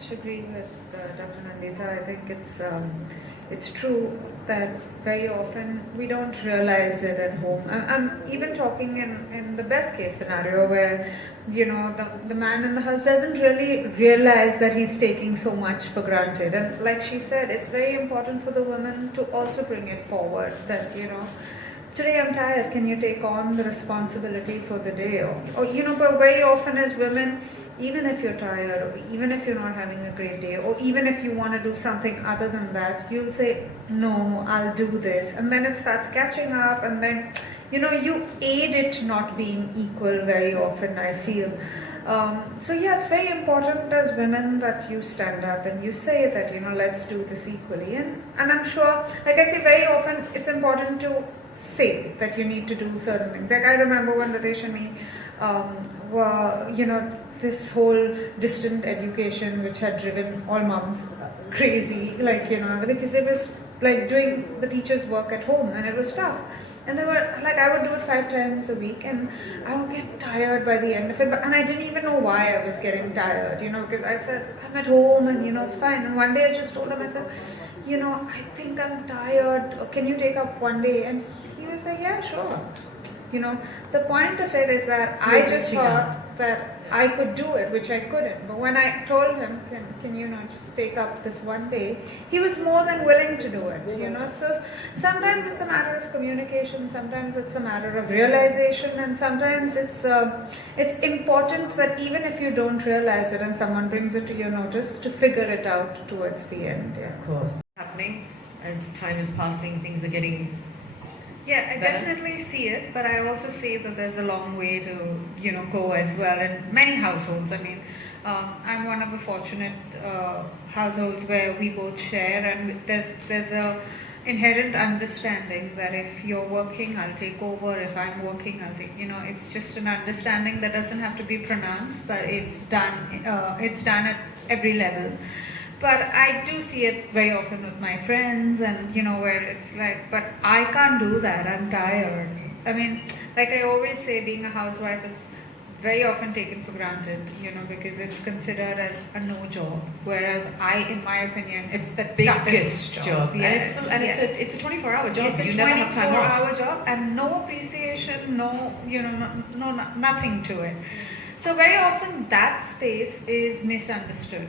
much agree with Dr. Nandita. I think it's true that very often we don't realize it at home. I'm even talking in the best case scenario where, you know, the man in the house doesn't really realize that he's taking so much for granted. And like she said, it's very important for the woman to also bring it forward that, you know, today I'm tired, can you take on the responsibility for the day? Or you know, but very often as women, even if you're tired, or even if you're not having a great day, or even if you want to do something other than that, you'll say, no, I'll do this. And then it starts catching up, and then, you know, you aid it not being equal very often, I feel. So yeah, it's very important as women that you stand up and you say that, you know, let's do this equally. And I'm sure, like I say, very often it's important to say that you need to do certain things. Like I remember when Ritesh and me were, you know, this whole distant education which had driven all moms crazy, like, you know, because it was like doing the teacher's work at home and it was tough. And they were like, I would do it 5 times a week and I would get tired by the end of it. And I didn't even know why I was getting tired, you know, because I said, I'm at home and, you know, it's fine. And one day I just told him, I said, you know, I think I'm tired. Can you take up one day? And he was like, yeah, sure. You know, the point of it is that I just thought that I could do it, which I couldn't. But when I told him, can you not just take up this one day, he was more than willing to do it, you know. So sometimes it's a matter of communication, sometimes it's a matter of realization, and sometimes it's important that even if you don't realize it and someone brings it to your notice, to figure it out towards the end. Yeah. Of course. Happening as time is passing, things are getting yeah, I definitely see it, but I also see that there's a long way to, you know, go as well in many households. I mean, I'm one of the fortunate households where we both share, and there's a inherent understanding that if you're working, I'll take over. If I'm working, I'll take. You know, it's just an understanding that doesn't have to be pronounced, but it's done. It's done at every level. But I do see it very often with my friends, and you know, where it's like, but I can't do that, I'm tired. I mean, like I always say, being a housewife is very often taken for granted, you know, because it's considered as a no job. Whereas in my opinion, it's the biggest job. Yeah. And it's a 24-hour job. It's a 24-hour job, and no appreciation, no, you know, nothing to it. So very often that space is misunderstood.